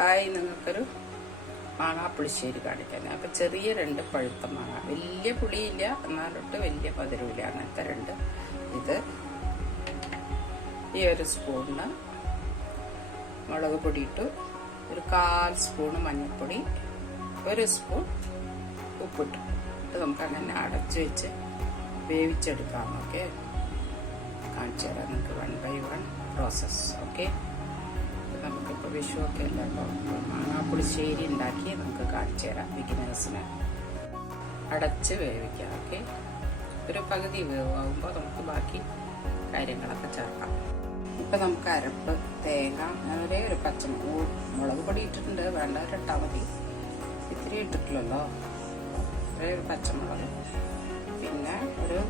Hi, നിങ്ങൾക്കൊരു മാങ്ങാപ്പുളിശ്ശേരി കാണിക്കാൻ. അപ്പം ചെറിയ 2 പഴുത്ത മാങ്ങ, വലിയ പുളിയില്ല എന്നാലൊട്ട് വലിയ മധുരമില്ല, അങ്ങനത്തെ 2. ഇത് ഈ 1 സ്പൂണിന് മുളക് പൊടി ഇട്ടു, ഒരു 1/4 സ്പൂണ് മഞ്ഞൾപ്പൊടി, 1 സ്പൂൺ ഉപ്പിട്ടു. ഇത് നമുക്ക് അങ്ങനെ അടച്ചു വെച്ച് വേവിച്ചെടുക്കാം. ഓക്കെ, കാണിച്ചു തരാം നിങ്ങൾക്ക് 1 by 1 പ്രോസസ്. ഓക്കെ, നമുക്കിപ്പോൾ വിഷുവൊക്കെ അല്ല, അപ്പോൾ മാങ്ങാപ്പുളിശ്ശേരി ഉണ്ടാക്കി നമുക്ക് കാണിച്ചു തരാം ബിഗിനേഴ്സിന്. അടച്ച് വേവിക്കാം. ഓക്കെ, ഒരു പകുതി വേവാകുമ്പോൾ നമുക്ക് ബാക്കി കാര്യങ്ങളൊക്കെ ചേർക്കാം. ഇപ്പം നമുക്ക് അരപ്പ്, തേങ്ങ, ഒരേ ഒരു മുളക് പൊടി ഇട്ടിട്ടുണ്ട്, വേണ്ടവരിട്ടാൽ മതി. ഇത്തിരി ഇട്ടിട്ടില്ലല്ലോ. ഒരേ ഒരു പച്ചമുളക്, പിന്നെ ഒരു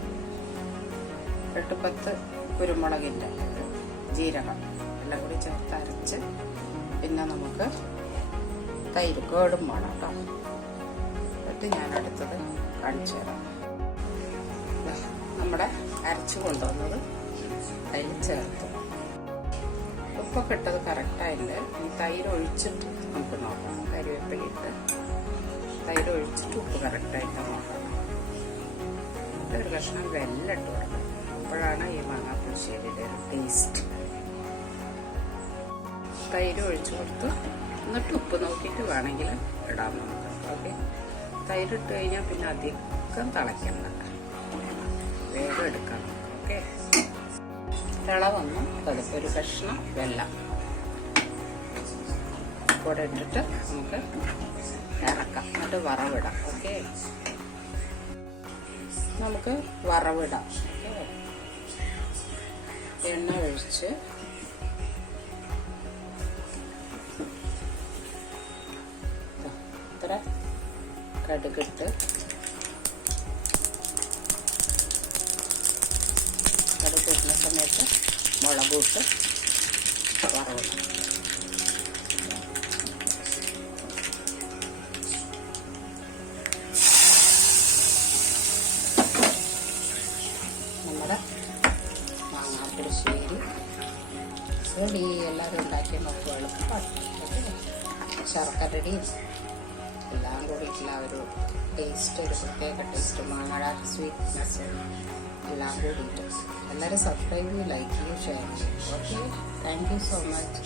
8-10 കുരുമുളകിൻ്റെ ജീരകം എല്ലാം കൂടി ചേർത്ത് അരച്ച്, പിന്നെ നമുക്ക് തൈര് കേടും വേണം കേട്ടോ. എന്നിട്ട് ഞാൻ അടുത്തത് കാണിച്ചു തരാം. നമ്മുടെ അരച്ച് കൊണ്ടുവന്നത് അതിൽ ചേർത്ത് ഉപ്പൊക്കെ ഇട്ടത് കറക്റ്റായിട്ട് ഈ തൈര് ഒഴിച്ചിട്ട് നമുക്ക് നോക്കാം. കരിവേപ്പിലിട്ട് തൈര് ഒഴിച്ചിട്ട് ഉപ്പ് കറക്റ്റായിട്ട് നോക്കാം. ഒരു കഷ്ണം വെല്ലം ഇട്ട് കൊടുക്കണം. അപ്പോഴാണ് ഈ മാങ്ങാപ്പുളിശ്ശേരിയുടെ ഒരു ടേസ്റ്റ്. തൈര് ഒഴിച്ചു കൊടുത്ത് എന്നിട്ട് ഉപ്പ് നോക്കിയിട്ട് വേണമെങ്കിൽ ഇടാം നമുക്ക്. ഓക്കെ, തൈര് ഇട്ട് കഴിഞ്ഞാൽ പിന്നെ അധികം തിളയ്ക്കണ്ട, വേഗം എടുക്കാം. ഓക്കെ, തിള വന്നു അതിപ്പോൾ ഒരു കഷ്ണം വെല്ലം കൂടെ ഇട്ടിട്ട് നമുക്ക് ഇറക്കാം. എന്നിട്ട് വറവിടാം. ഓക്കെ, നമുക്ക് വറവിടാം. ഓക്കെ, എണ്ണ ഒഴിച്ച് ഇത്ര കടുകിട്ട്, കടുകിട്ടുന്ന സമയത്ത് മുളകിട്ട് വറവിടാം. നമ്മുടെ മാങ്ങാപ്പുളിശ്ശേരി റെഡി. എല്ലാവരും ഉണ്ടാക്കി നോക്കുക, എളുപ്പമാണ്. ശർക്കരയും എല്ലാം കൂടിയിട്ടുള്ള ഒരു ടേസ്റ്റ്, ഒരു പ്രത്യേക ടേസ്റ്റ്, മാങ്ങയുടെ സ്വീറ്റ്നെസ് എല്ലാം കൂടിയിട്ട്. എല്ലാവരും സബ്സ്ക്രൈബ് ചെയ്യും, ലൈക്ക് ചെയ്യും, ഷെയർ ചെയ്യും. Okay, thank you so much.